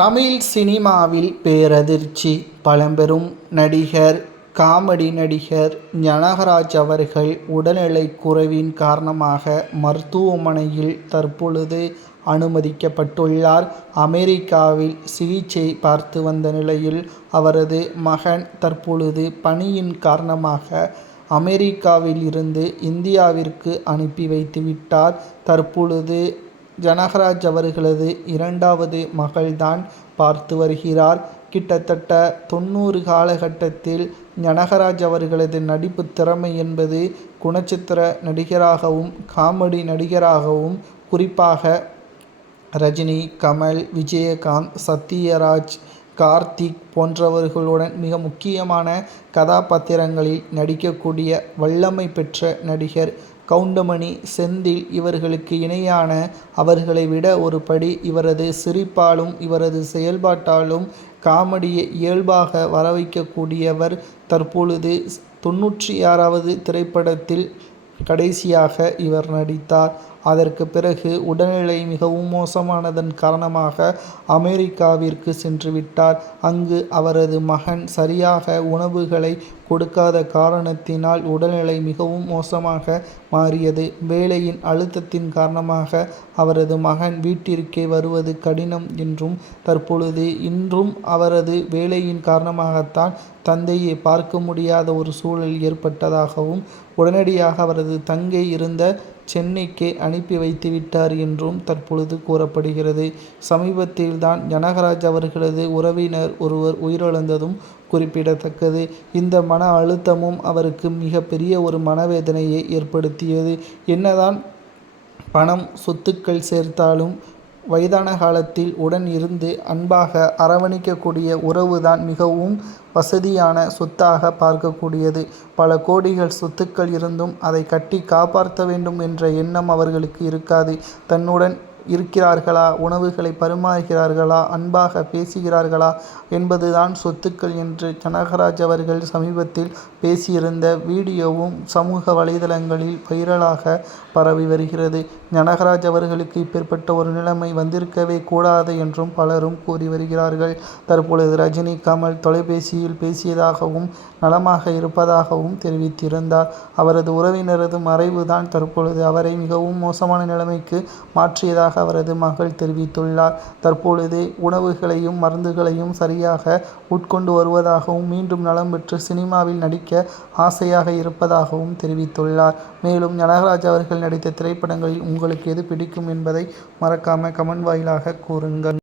தமிழ் சினிமாவில் பேரதிர்ச்சி. பழம்பெரும் நடிகர், காமெடி நடிகர் ஞனகராஜ் அவர்கள் உடல்நலக் குறைவின் காரணமாக மருத்துவமனையில் தற்பொழுது அனுமதிக்கப்பட்டுள்ளார். அமெரிக்காவில் சிகிச்சை பார்த்து வந்த நிலையில் அவரது மகன் தற்பொழுது பணியின் காரணமாக அமெரிக்காவில் இருந்து இந்தியாவிற்கு அனுப்பி வைத்துவிட்டார். தற்பொழுது ஞனகராஜ் அவர்களது இரண்டாவது மகள்தான் பார்த்து வருகிறார். கிட்டத்தட்ட 90 காலகட்டத்தில் ஞனகராஜ் அவர்களது நடிப்பு திறமை என்பது குணச்சித்திர நடிகராகவும் காமெடி நடிகராகவும் குறிப்பாக ரஜினி, கமல், விஜயகாந்த், சத்யராஜ், கார்த்திக் போன்றவர்களுடன் மிக முக்கியமான கதாபாத்திரங்களில் நடிக்கக்கூடிய வல்லமை பெற்ற நடிகர். கவுண்டமணி, செந்தில் இவர்களுக்கு இணையான, அவர்களை விட ஒரு படி இவரது சிரிப்பாலும் இவரது செயல்பாட்டாலும் காமெடியை இயல்பாக வரவைக்கக்கூடியவர். தற்பொழுது 96வது திரைப்படத்தில் கடைசியாக இவர் நடித்தார். அதற்கு பிறகு உடல்நிலை மிகவும் மோசமானதன் காரணமாக அமெரிக்காவிற்கு சென்றுவிட்டார். அங்கு அவரது மகன் சரியாக உணவுகளை கொடுக்காத காரணத்தினால் உடல்நிலை மிகவும் மோசமாக மாறியது. வேலையின் அழுத்தத்தின் காரணமாக அவரது மகன் வீட்டிற்கே வருவது கடினம் என்றும், தற்பொழுது இன்றும் அவரது வேலையின் காரணமாகத்தான் தந்தையை பார்க்க முடியாத ஒரு சூழல் ஏற்பட்டதாகவும், உடனடியாக அவரது தங்கை இருந்த சென்னைக்கு அனுப்பி வைத்துவிட்டார் என்றும் தற்பொழுது கூறப்படுகிறது. சமீபத்தில்தான் ஞனகராஜ் அவர்களது உறவினர் ஒருவர் உயிரிழந்ததும் குறிப்பிடத்தக்கது. இந்த மன அழுத்தமும் அவருக்கு மிக பெரிய ஒரு மனவேதனையை ஏற்படுத்தியது. என்னதான் பணம், சொத்துக்கள் சேர்த்தாலும் வயதான காலத்தில் உடன் இருந்து அன்பாக அரவணைக்கக்கூடிய உறவுதான் மிகவும் வசதியான சொத்தாக பார்க்கக்கூடியது. பல கோடிகள் சொத்துக்கள் இருந்தும் அதை கட்டி காப்பாற்ற வேண்டும் என்ற எண்ணம் அவர்களுக்கு இருக்காது. தன்னுடன் இருக்கிறார்களா, உணவுகளை பரிமாறுகிறார்களா, அன்பாக பேசுகிறார்களா என்பதுதான் சொத்துக்கள் என்று ஞனகராஜ் அவர்கள் சமீபத்தில் பேசியிருந்த வீடியோவும் சமூக வலைதளங்களில் வைரலாக பரவி வருகிறது. ஞனகராஜ் அவர்களுக்கு இப்பேற்பட்ட ஒரு நிலைமை வந்திருக்கவே கூடாது என்றும் பலரும் கூறி வருகிறார்கள். தற்பொழுது ரஜினி, கமல் தொலைபேசியில் பேசியதாகவும் நலமாக இருப்பதாகவும் தெரிவித்திருந்தார். அவரது உறவினரது மறைவுதான் தற்பொழுது அவரை மிகவும் மோசமான நிலைமைக்கு மாற்றியதாக அவரது மகள் தெரிவித்துள்ளார். தற்பொழுது உணவுகளையும் மருந்துகளையும் சரியாக உட்கொண்டு வருவதாகவும், மீண்டும் நலம் பெற்று சினிமாவில் நடிக்க ஆசையாக இருப்பதாகவும் தெரிவித்துள்ளார். மேலும் ஞனகராஜ் அவர்கள் நடித்த திரைப்படங்களில் உங்களுக்கு எது பிடிக்கும் என்பதை மறக்காம கமெண்ட் வாயிலாக கூறுங்கள்.